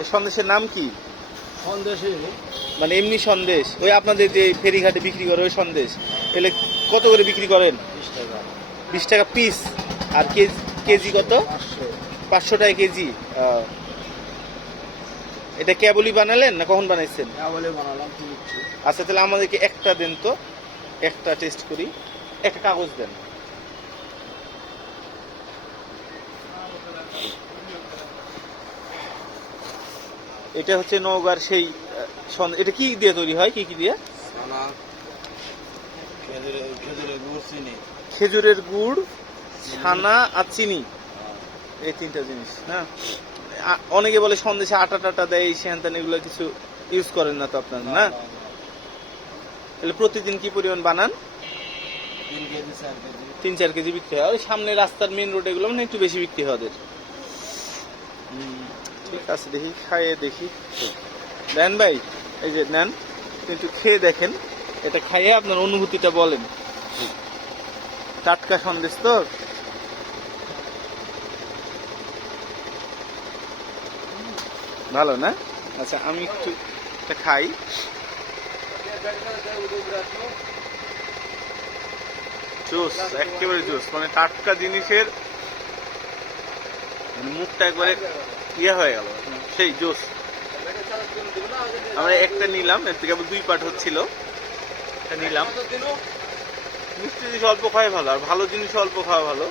এই সন্দেশের নাম কি? সন্দেশে মানে এমনি সন্দেশ, ওই আপনাদের যে ফেরিঘাটে বিক্রি করে ওই সন্দেশ, এলে কত করে বিক্রি করেন? 20 টাকা। 20 টাকা পিস। আর কেজি কেজি কত? 500। 500 টাকা কেজি। এটা কেবলই বানালেন না কখন বানাইছেন? বলে বানালাম কিনছি। আচ্ছা তাহলে আমাদেরকে একটা দেন তো, একটা টেস্ট করি। একটা কাগজ দেন। এটা হচ্ছে নওগাঁর সেই এটা কি দিয়ে তৈরি হয়, কি কি দিয়ে? ছানা, খেজুরের গুড়, চিনি। খেজুরের গুড়, ছানা আর চিনি, এই তিনটা জিনিস। হ্যাঁ, অনেকে বলে সন্দেশে আটা টাটা দেয়, সেখান এগুলো কিছু ইউজ করেন না তো আপনারা, না? তাহলে প্রতিদিন কি পরিমাণ বানান? 3 কেজি 4 কেজি। 3-4 কেজি বিক্রি হয়। ওই সামনে রাস্তার মেন রোড এগুলো মানে একটু বেশি বিক্রি হয় ওদের। ঠিক আছে, দেখি খাইয়ে দেখি। দেন ভাই, এই যে নেন, একটু খেয়ে দেখেন, এটা খাইয়ে আপনার অনুভূতিটা বলেন। টাটকা সন্দেশ তো। ভালো না? আচ্ছা আমি একটু এটা খাই। জুস, একেবারে জুস, মানে টাটকা জিনিসের মুখটা একবারে ইয়ে হয়ে গেল, সেই জুস। আমরা একটা নিলাম, এর থেকে আবার 2 পার্ট হচ্ছিল, এটা নিলাম। মিষ্টি জিনিস অল্প খাওয়াই ভালো, আর ভালো জিনিস অল্প খাওয়া ভালো।